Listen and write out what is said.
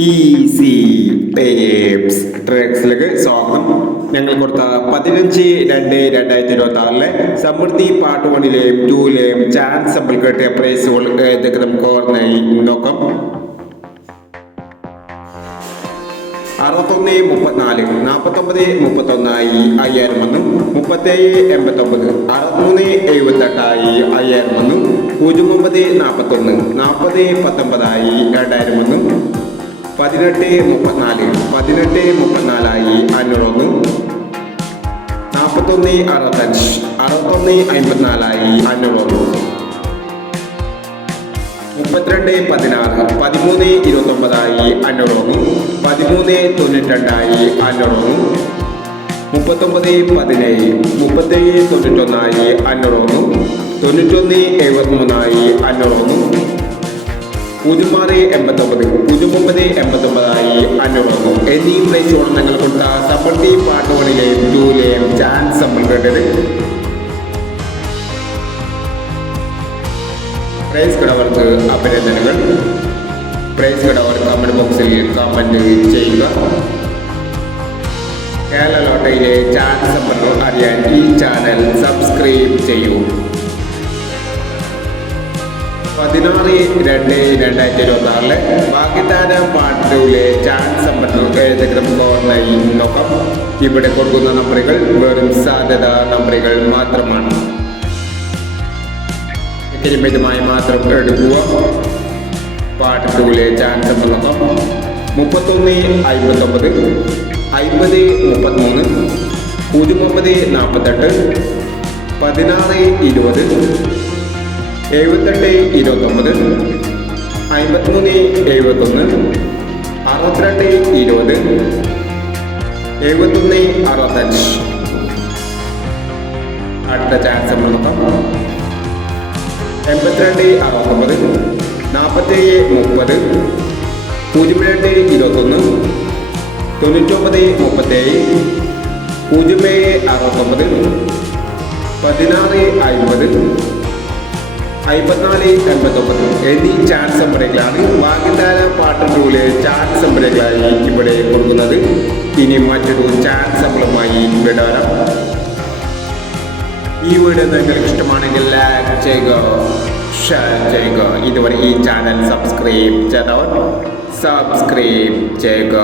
Easy tapes ട്രാക്സിലേക്ക് സ്വാഗതം. ഞങ്ങൾ കൊടുത്ത 15/2/2026 സമൃദ്ധി പാർട്ട് 1-ലെയും 2-ലെയും ചാൻസ് സമ്പിൾ കിട്ടിയ പ്രൈസുകൾ ഏതൊക്കെ നമുക്ക് ഓർമ്മയായി നോക്കാം. 61-34, 49-31 5000 37-89, 63-78 5000 09-41, 40-19 2000 18-34, 18-34 501, 41-65, 61-54 501, 32-16, 13-29 501, 13-92 501, 39-17, 37-91 501, 91-73 501, 06-89, 09-89 501 എന്നീ പ്രൈസുകൾ ഞങ്ങൾ കൊടുത്ത സമൃദ്ധി പാർട്ട് 1-ലെയും 2-ലെയും ചാൻസ് സമ്പിൾ കേട്ടത്. പ്രൈസ് കിടവർക്ക് അഭിനന്ദനങ്ങൾ. പ്രൈസ് കിടവർ കമന്റ് ബോക്സിൽ കമന്റ് ചെയ്യുക. കേരള ലോട്ടറിയിലെ ചാൻസ് സമ്പിളുകൾ അറിയാൻ ഈ ചാനൽ സബ്സ്ക്രൈബ് ചെയ്യൂ. 16-2/2026 ഭാഗ്യദാനം പാർട്ട് 2-ലെ ചാൻസ് സമ്പന്നർ ഏതൊക്കെ ഓർമ്മയായി നോക്കാം. ഇവിടെ കൊടുക്കുന്ന നമ്പറുകൾ വെറും സാധ്യത നമ്പറുകൾ മാത്രമാണ്. ഇതുമായി മാത്രം എടുക്കുക. പാർട്ട് 2-ലെ ചാൻസ് സമ്പർ നോക്കാം. 31-59, 50-33, 09-48, 16-20, 78-29, 53-71, 62-20, 71-65. അടുത്ത ചാൻസ് നമ്മൾ നോക്കാം. 82-69, 47-30, 02-21, 99-37, 07-69, 16-50, 54-89 എന്നീ ചാൻസ് നമ്പറുകളാണ് ഭാഗ്യദാന പാർട്ട് 2-ലെ ചാൻസ് നമ്പറുകളായി ഇവിടെ കൊടുക്കുന്നത്. ഇനി മറ്റൊരു ചാൻസ് നമ്പറുമായി ഇവിടെ വരാം. ഈ വീഡിയോ നിങ്ങൾക്ക് ഇഷ്ടമാണെങ്കിൽ ലൈക്ക് ചെയ്യുക, ഷെയർ ചെയ്യുക. ഇതുവരെ ഈ ചാനൽ സബ്സ്ക്രൈബ് ചെയ്തവർ സബ്സ്ക്രൈബ് ചെയ്യുക.